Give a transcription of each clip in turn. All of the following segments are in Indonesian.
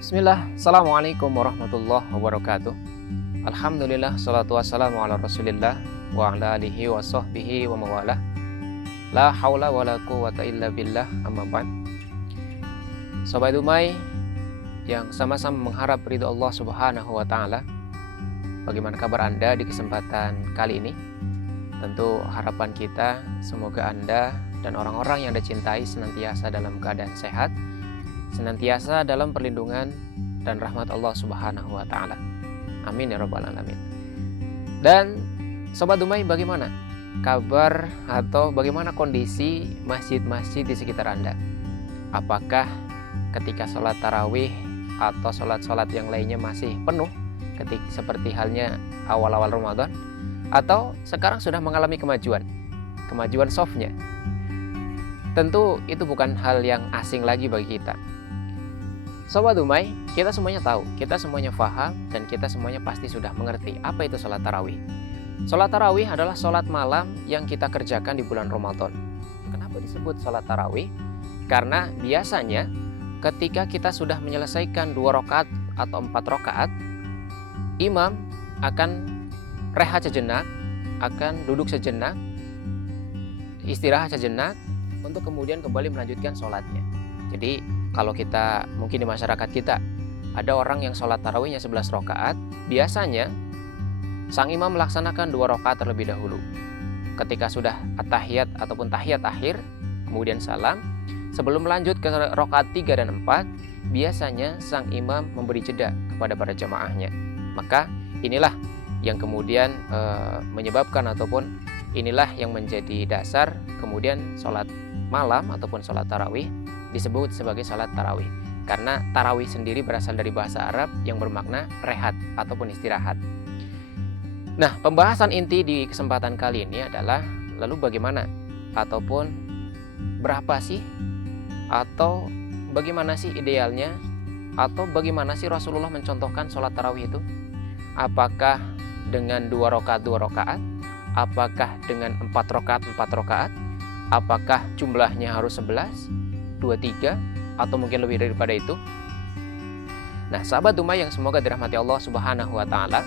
Bismillah, Assalamualaikum warahmatullahi wabarakatuh. Alhamdulillah, salatu wassalamu ala rasulillah wa ala alihi wa sahbihi wa mawalah. La hawla wa la quwata illa billah, amma ba'd. Sobat Umay yang sama-sama mengharap ridho Allah subhanahu wa ta'ala, bagaimana kabar Anda di kesempatan kali ini? Tentu harapan kita semoga Anda dan orang-orang yang Anda cintai senantiasa dalam keadaan sehat, senantiasa dalam perlindungan dan rahmat Allah subhanahu wa ta'ala. Amin ya rabbal alamin. Dan Sobat Umay, bagaimana kabar atau bagaimana kondisi masjid-masjid di sekitar Anda? Apakah ketika sholat tarawih atau sholat-sholat yang lainnya masih penuh seperti halnya awal-awal Ramadan, atau sekarang sudah mengalami kemajuan softnya? Tentu itu bukan hal yang asing lagi bagi kita. Sobat Umay, kita semuanya tahu, kita semuanya paham, dan kita semuanya pasti sudah mengerti apa itu sholat tarawih. Sholat tarawih adalah sholat malam yang kita kerjakan di bulan Ramadan. Kenapa disebut sholat tarawih? Karena biasanya ketika kita sudah menyelesaikan 2 rakaat atau 4 rakaat, imam akan rehat sejenak, akan duduk sejenak, istirahat sejenak, untuk kemudian kembali melanjutkan sholatnya. Jadi kalau kita mungkin di masyarakat kita ada orang yang sholat tarawihnya 11 rakaat, biasanya sang imam melaksanakan 2 rakaat terlebih dahulu. Ketika sudah at-tahiyat ataupun tahiyat akhir, kemudian salam, sebelum melanjut ke rakaat 3 dan 4, biasanya sang imam memberi jeda kepada para jamaahnya. Maka inilah yang kemudian menyebabkan ataupun inilah yang menjadi dasar kemudian sholat malam ataupun sholat tarawih disebut sebagai sholat tarawih, karena tarawih sendiri berasal dari bahasa Arab yang bermakna rehat ataupun istirahat. Nah, pembahasan inti di kesempatan kali ini adalah lalu bagaimana ataupun berapa sih atau bagaimana sih idealnya atau bagaimana sih Rasulullah mencontohkan sholat tarawih itu? Apakah dengan 2 rakaat 2 rakaat? Apakah dengan 4 rakaat 4 rakaat? Apakah jumlahnya harus 11? 23 atau mungkin lebih daripada itu? Nah, sahabat Umay yang semoga dirahmati Allah subhanahu wa ta'ala,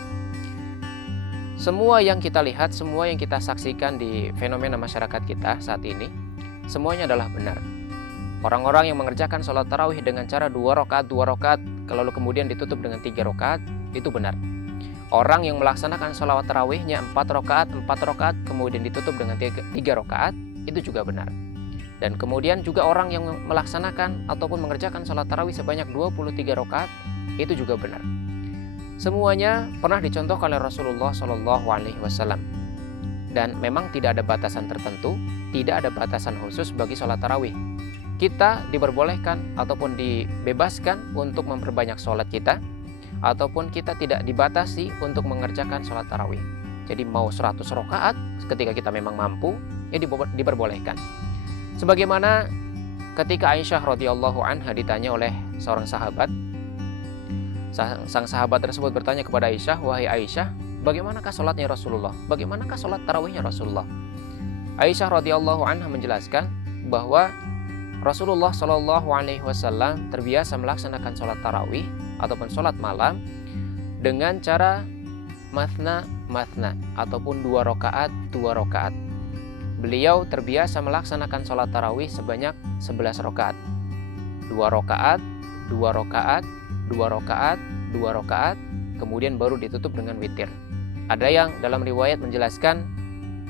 semua yang kita lihat, semua yang kita saksikan di fenomena masyarakat kita saat ini, semuanya adalah benar. Orang-orang yang mengerjakan sholat tarawih dengan cara 2 rakaat 2 rakaat lalu kemudian ditutup dengan 3 rakaat, itu benar. Orang yang melaksanakan sholat tarawihnya 4 rakaat 4 rakaat kemudian ditutup dengan 3 rakaat, itu juga benar. Dan kemudian juga orang yang melaksanakan ataupun mengerjakan sholat tarawih sebanyak 23 rakaat, itu juga benar. Semuanya pernah dicontohkan oleh Rasulullah SAW. Dan memang tidak ada batasan tertentu, tidak ada batasan khusus bagi sholat tarawih. Kita diperbolehkan ataupun dibebaskan untuk memperbanyak sholat kita, ataupun kita tidak dibatasi untuk mengerjakan sholat tarawih. Jadi mau 100 rakaat ketika kita memang mampu, ya diperbolehkan. Sebagaimana ketika Aisyah radhiyallahu anha ditanya oleh seorang sahabat, sang sahabat tersebut bertanya kepada Aisyah, "Wahai Aisyah, bagaimanakah sholatnya Rasulullah? Bagaimanakah sholat tarawihnya Rasulullah?" Aisyah radhiyallahu anha menjelaskan bahwa Rasulullah Shallallahu Alaihi Wasallam terbiasa melaksanakan sholat tarawih ataupun sholat malam dengan cara mathna ataupun 2 rakaat 2 rakaat. Beliau terbiasa melaksanakan sholat tarawih sebanyak 11 rakaat. 2 rakaat, 2 rakaat, 2 rakaat, 2 rakaat, kemudian baru ditutup dengan witir. Ada yang dalam riwayat menjelaskan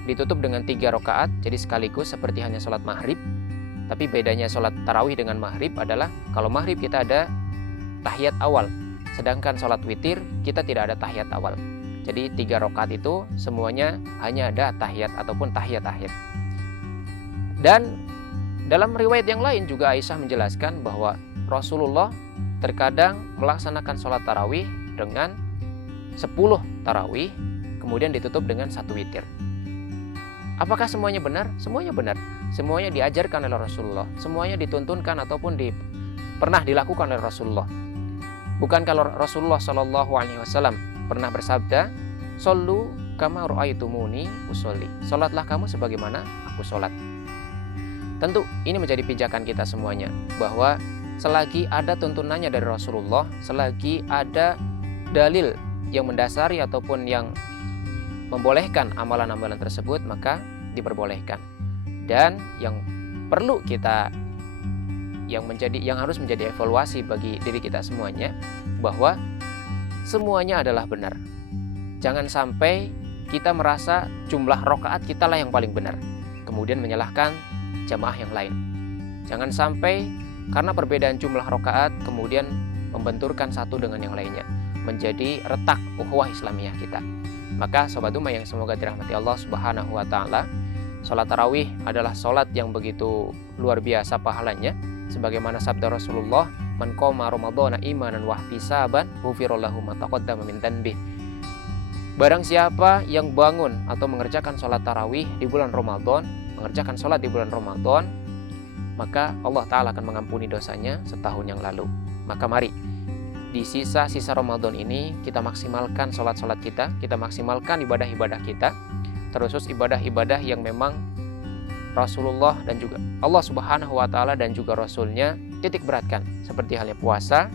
ditutup dengan 3 rakaat, jadi sekaligus seperti hanya sholat maghrib. Tapi bedanya sholat tarawih dengan maghrib adalah kalau maghrib kita ada tahiyat awal, sedangkan sholat witir kita tidak ada tahiyat awal. Jadi 3 rakaat itu semuanya hanya ada tahiyat ataupun tahiyat akhir. Dan dalam riwayat yang lain juga Aisyah menjelaskan bahwa Rasulullah terkadang melaksanakan sholat tarawih dengan 10 tarawih, kemudian ditutup dengan 1 witir. Apakah semuanya benar? Semuanya benar. Semuanya diajarkan oleh Rasulullah. Semuanya dituntunkan ataupun pernah dilakukan oleh Rasulullah. Bukan kalau Rasulullah SAW pernah bersabda, "Shollu kama ra'aitumuni usolli." Salatlah kamu sebagaimana aku salat. Tentu ini menjadi pijakan kita semuanya, bahwa selagi ada tuntunannya dari Rasulullah, selagi ada dalil yang mendasari ataupun yang membolehkan amalan-amalan tersebut, maka diperbolehkan. Dan yang perlu kita yang harus menjadi evaluasi bagi diri kita semuanya, bahwa semuanya adalah benar. Jangan sampai kita merasa jumlah rakaat kita lah yang paling benar, kemudian menyalahkan jamaah yang lain. Jangan sampai karena perbedaan jumlah rakaat kemudian membenturkan satu dengan yang lainnya, menjadi retak ukhuwah Islamiyah kita. Maka Sobat Ummah yang semoga dirahmati Allah Subhanahu wa taala, salat tarawih adalah salat yang begitu luar biasa pahalanya, sebagaimana sabda Rasulullah, "Man qoma ramadhana imanan wa ihtisaban, ghufira lahu ma taqaddama min dhanbi." Barang siapa yang bangun atau mengerjakan salat tarawih di bulan Ramadan, mengerjakan salat di bulan Ramadan, maka Allah Ta'ala akan mengampuni dosanya setahun yang lalu. Maka mari di sisa-sisa Ramadan ini kita maksimalkan salat-salat kita maksimalkan ibadah-ibadah kita, terus ibadah-ibadah yang memang Rasulullah dan juga Allah Subhanahu wa taala dan juga Rasulnya titik beratkan, seperti halnya puasa,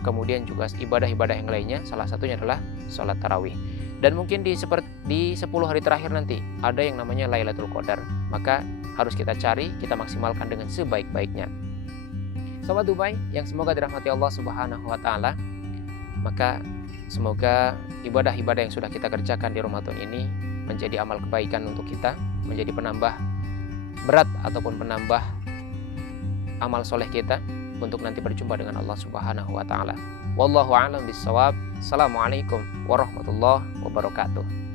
kemudian juga ibadah-ibadah yang lainnya, salah satunya adalah salat tarawih. Dan mungkin di 10 hari terakhir nanti ada yang namanya Lailatul Qadar, maka harus kita cari, kita maksimalkan dengan sebaik-baiknya. Sobat Dubai yang semoga dirahmati Allah Subhanahu wa taala, maka semoga ibadah-ibadah yang sudah kita kerjakan di Ramadan ini menjadi amal kebaikan untuk kita, menjadi penambah berat ataupun penambah amal soleh kita untuk nanti berjumpa dengan Allah Subhanahu wa taala. Wallahu a'lam bishawab. Assalamualaikum warahmatullahi wabarakatuh.